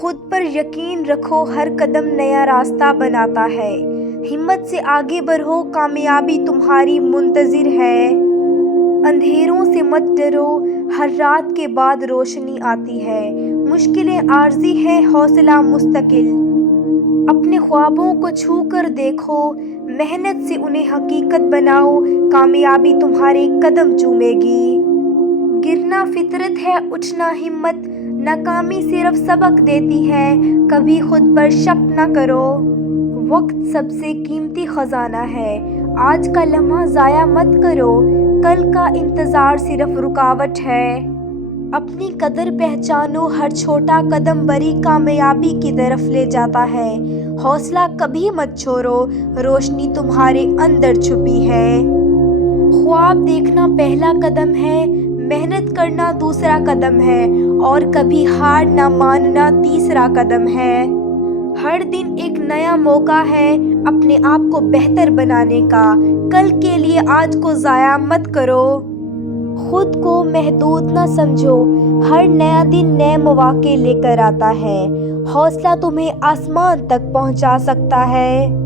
خود پر یقین رکھو، ہر قدم نیا راستہ بناتا ہے۔ ہمت سے آگے بڑھو، کامیابی تمہاری منتظر ہے۔ اندھیروں سے مت ڈرو، ہر رات کے بعد روشنی آتی ہے۔ مشکلیں عارضی ہیں، حوصلہ مستقل۔ اپنے خوابوں کو چھو کر دیکھو، محنت سے انہیں حقیقت بناؤ، کامیابی تمہارے قدم چومے گی۔ گرنا فطرت ہے، اٹھنا ہمت۔ ناکامی صرف سبق دیتی ہے، کبھی خود پر شک نہ کرو۔ وقت سب سے قیمتی خزانہ ہے، آج کا لمحہ ضائع مت کرو، کل کا انتظار صرف رکاوٹ ہے۔ اپنی قدر پہچانو، ہر چھوٹا قدم بڑی کامیابی کی طرف لے جاتا ہے۔ حوصلہ کبھی مت چھوڑو، روشنی تمہارے اندر چھپی ہے۔ خواب دیکھنا پہلا قدم ہے، محنت کرنا دوسرا قدم ہے، اور کبھی ہار نہ ماننا تیسرا قدم ہے۔ ہر دن ایک نیا موقع ہے اپنے آپ کو بہتر بنانے کا، کل کے لیے آج کو ضائع مت کرو۔ خود کو محدود نہ سمجھو، ہر نیا دن نئے مواقع لے کر آتا ہے۔ حوصلہ تمہیں آسمان تک پہنچا سکتا ہے۔